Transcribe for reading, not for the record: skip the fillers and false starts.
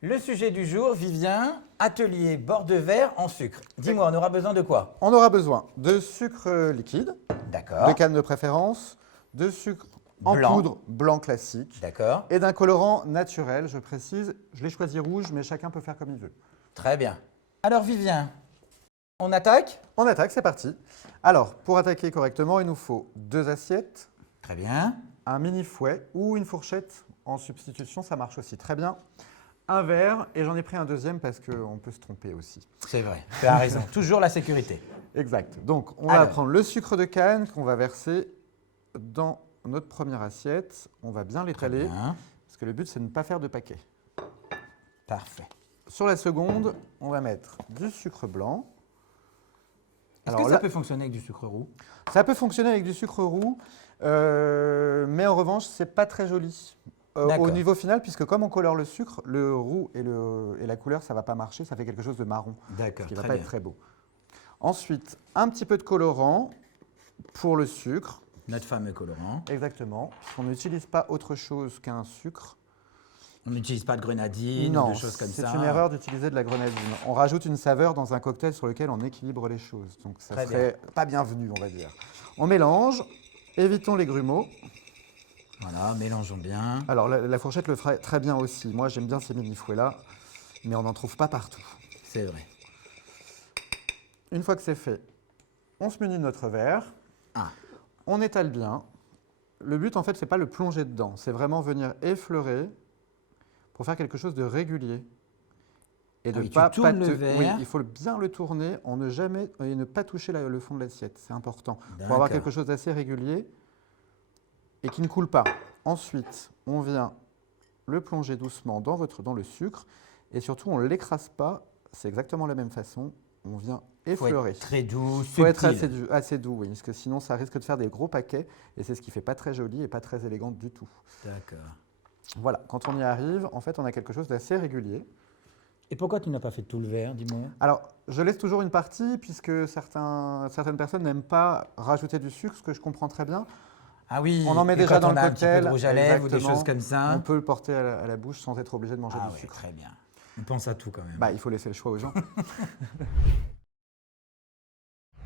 Le sujet du jour, Vivien, atelier bord de verre en sucre. Dis-moi, on aura besoin de quoi? On aura besoin de sucre liquide, D'accord. de canne de préférence, de sucre en Blanc. poudre blanc classique D'accord. et d'un colorant naturel, je précise. Je l'ai choisi rouge, mais chacun peut faire comme il veut. Très bien. Alors Vivien, on attaque? On attaque, c'est parti. Alors, pour attaquer correctement, il nous faut 2 assiettes, Très bien. un mini fouet ou une fourchette en substitution, ça marche aussi très bien. Un verre, et j'en ai pris un deuxième parce qu'on peut se tromper aussi. C'est vrai, tu as raison. Toujours la sécurité. Exact. Donc, on va prendre le sucre de canne qu'on va verser dans notre première assiette. On va bien l'étaler, Bien. parce que le but, c'est de ne pas faire de paquet. Parfait. Sur la seconde, on va mettre du sucre blanc. Est-ce Alors que ça là, peut fonctionner avec du sucre roux? ça peut fonctionner avec du sucre roux, mais en revanche, c'est pas très joli. Au D'accord. niveau final, puisque comme on colore le sucre, le roux et la couleur, ça ne va pas marcher, ça fait quelque chose de marron, D'accord, ce qui ne va très pas bien. être très beau. Ensuite, un petit peu de colorant pour le sucre, Notre fameux colorant. exactement, puisqu'on n'utilise pas autre chose qu'un sucre. On n'utilise pas de grenadine ou Non, de choses comme ça. c'est une erreur d'utiliser de la grenadine. On rajoute une saveur dans un cocktail sur lequel on équilibre les choses, donc ça Très serait pas bienvenu, on va dire. On mélange, évitons les grumeaux. Voilà, mélangeons bien. Alors la fourchette le ferait très bien aussi. Moi j'aime bien ces mini-fouets-là, mais on n'en trouve pas partout. C'est vrai. Une fois que c'est fait, on se munit de notre verre, Ah, on étale bien. Le but en fait, c'est pas le plonger dedans, c'est vraiment venir effleurer pour faire quelque chose de régulier. Et oui, tu tournes le verre. Oui, il faut bien le tourner et ne pas toucher le fond de l'assiette, c'est important. Pour avoir quelque chose d'assez régulier et qui ne coule pas. Ensuite, on vient le plonger doucement dans le sucre et surtout, on ne l'écrase pas, c'est exactement la même façon. On vient effleurer. Faut être très doux, Il faut être subtil. assez doux, oui, parce que sinon ça risque de faire des gros paquets et c'est ce qui ne fait pas très joli et pas très élégant du tout. D'accord. Voilà, quand on y arrive, en fait, on a quelque chose d'assez régulier. Et pourquoi tu n'as pas fait tout le verre, dis-moi? Alors, je laisse toujours une partie puisque certaines personnes n'aiment pas rajouter du sucre, ce que je comprends très bien. Ah oui, On en met et déjà quand dans on le a un petit peu cocktail. de rouge à lèvres ou des Exactement. choses comme ça. On peut le porter à la bouche sans être obligé de manger Ah du ouais, sucre. très bien. On pense à tout quand même. Bah, il faut laisser le choix aux gens.